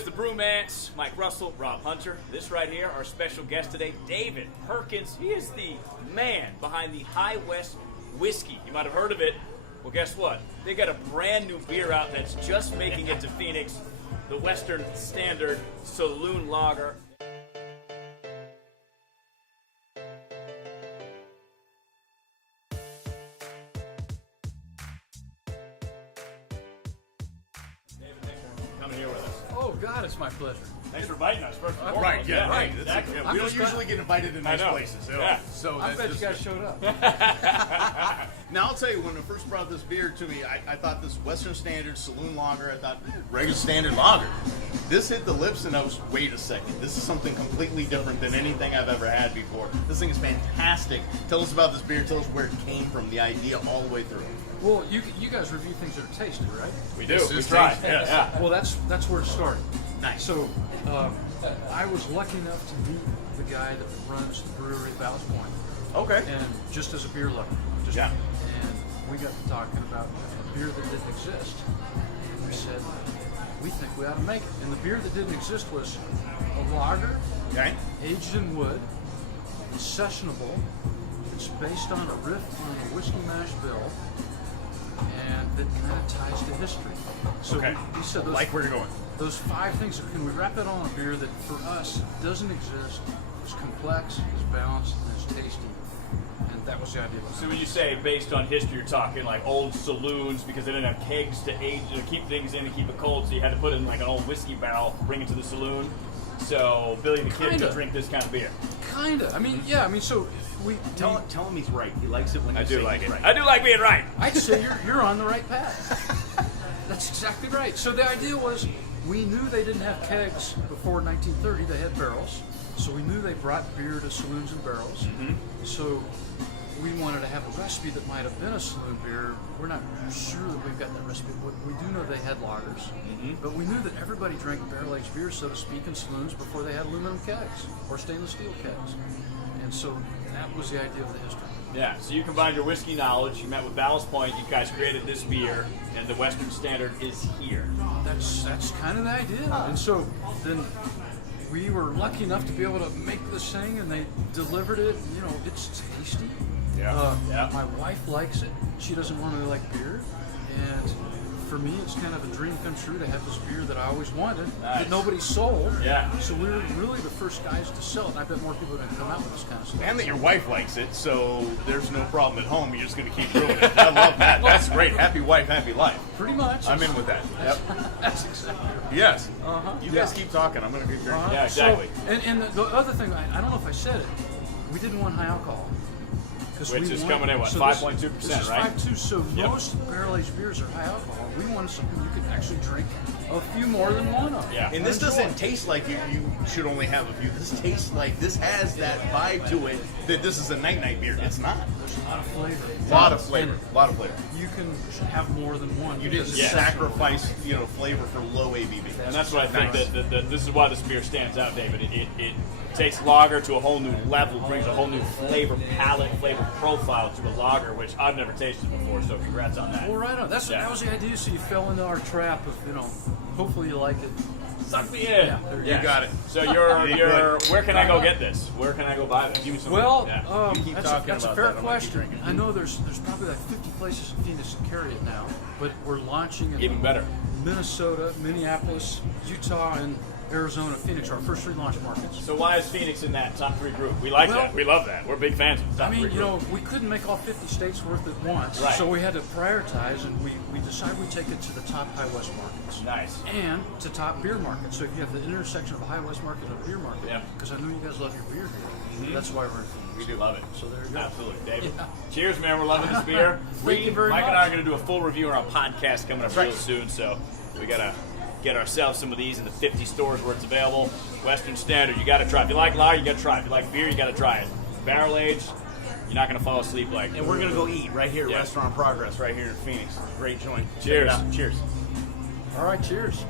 is the Brewmance. Mike Russell, Rob Hunter. This right here, our special guest today, David Perkins. He is the man behind the High West whiskey. You might have heard of it. Well, guess what? They got a brand new beer out that's just making it to Phoenix, the Western Standard Saloon Lager. Here with us. Oh God, it's my pleasure. Thanks for inviting us. First and Right, yeah, right. Exactly. We don't usually get invited to nice places. Yeah. So I bet you guys showed up. Now I'll tell you, when I first brought this beer to me, I thought this Western Standard Saloon Lager, I thought, regular standard lager. This hit the lips and I was, wait a second, this is something completely different than anything I've ever had before. This thing is fantastic. Tell us about this beer, tell us where it came from, the idea all the way through. Well, you guys review things that are tasty, right? We do. This We is try. tasty, Yes. Yeah. Well, that's where it started. Nice. So, I was lucky enough to meet the guy that runs the brewery at Ballast Point, Okay. and just as a beer lover, Yeah. and we got to talking about a beer that didn't exist. And we said, we think we ought to make it. And the beer that didn't exist was a lager, Okay. aged in wood, it's sessionable. It's based on a riff on a whiskey mash bill, and that kind of ties to history. So Okay. we said those, Like where you're going. those 5 things, can we wrap it on a beer that for us doesn't exist, is complex, is balanced, and is tasty. And that was the idea. So when you say based on history, you're talking like old saloons because they didn't have kegs to age to keep things in and keep it cold, so you had to put it in like an old whiskey barrel, bring it to the saloon. So Billy the Kid Kinda. could drink this kind of beer. Kinda. I mean, yeah. I mean, so Tell him he's right. He likes it when you I say do like he's it. right. I do like being right. I'd say you're on the right path. That's exactly right. So the idea was, we knew they didn't have kegs before 1930. They had barrels. So we knew they brought beer to saloons and barrels. Mm-hmm. So we wanted to have a recipe that might have been a saloon beer. We're not sure that we've got that recipe. We do know they had lagers. Mm-hmm. But we knew that everybody drank barrel-aged beer, so to speak, in saloons before they had aluminum kegs or stainless steel kegs. And so that was the idea of the history. Yeah, so you combined your whiskey knowledge, you met with Ballast Point, you guys created this beer, and the Western Standard is here. That's kind of the idea. And so then we were lucky enough to be able to make this thing, and they delivered it. You know, it's tasty. Yeah. My wife likes it. She doesn't normally like beer, and for me, it's kind of a dream come true to have this beer that I always wanted Nice. that nobody sold. Yeah. So we were really the first guys to sell it, and I bet more people are going to come out with this kind of stuff. And that your wife likes it, so there's no problem at home. You're just going to keep brewing it. I love that. That's great. Happy wife, happy life. Pretty much. I'm in with that. Yep. That's exactly right. Yes. Uh-huh. You guys keep talking. I'm going to keep drinking. Yeah, exactly. So, and the other thing, I don't know if I said it, we didn't want high alcohol. Which is coming in, what, so 5.2%, this is right? 5.2, so Yep. most barrel-aged beers are high alcohol. We wanted something you could actually drink a few more than one of. Yeah. And this Enjoy. doesn't taste like you should only have a few. This tastes like, this has that vibe to it that this is a night beer. It's not. There's a lot of flavor. A lot of flavor. A lot of flavor. You can have more than one. You didn't because it's sacrifice, flavor for low ABV. And that's what I think Nice. that this is why this beer stands out, David. It takes lager to a whole new level, brings a whole new flavor palette, flavor profile to a lager, which I've never tasted before, so congrats on that. Well, right on. That was the idea, so you fell into our trap of, hopefully you like it. Suck me in. Yeah, there You got it. So where can I go get this? Where can I go buy this? Give me some. Well, yeah. You keep that's talking a about fair that. I'm gonna keep question. drinking. I know there's probably like 50 places in Phoenix that carry it now, but we're launching in Even better. Minnesota, Minneapolis, Utah, and Arizona. Phoenix are our first 3 launch markets. So why is Phoenix in that top 3 group? We like Well, that. We love that. We're big fans of the top 3 group. We couldn't make all 50 states worth at once, Right. so we had to prioritize, and we decided we'd take it to the top High West markets. Nice. And to top beer markets. So if you have the intersection of a High West market and a beer market, Yeah. because I know you guys love your beer here, that's why we're in Phoenix. We do love it. So there you go. Absolutely. David. Yeah. Cheers, man. We're loving this beer. Thank you very Mike much. and I are going to do a full review on our podcast coming up real soon, so we got to get ourselves some of these in the 50 stores where it's available. Western Standard, you got to try. If you like lager, you got to try it. If you like beer, you got to try it. Barrel aged, you're not going to fall asleep like. And we're going to go eat right here at Yeah. Restaurant Progress, right here in Phoenix. Great joint. Check it Cheers. out. Cheers. All right, cheers.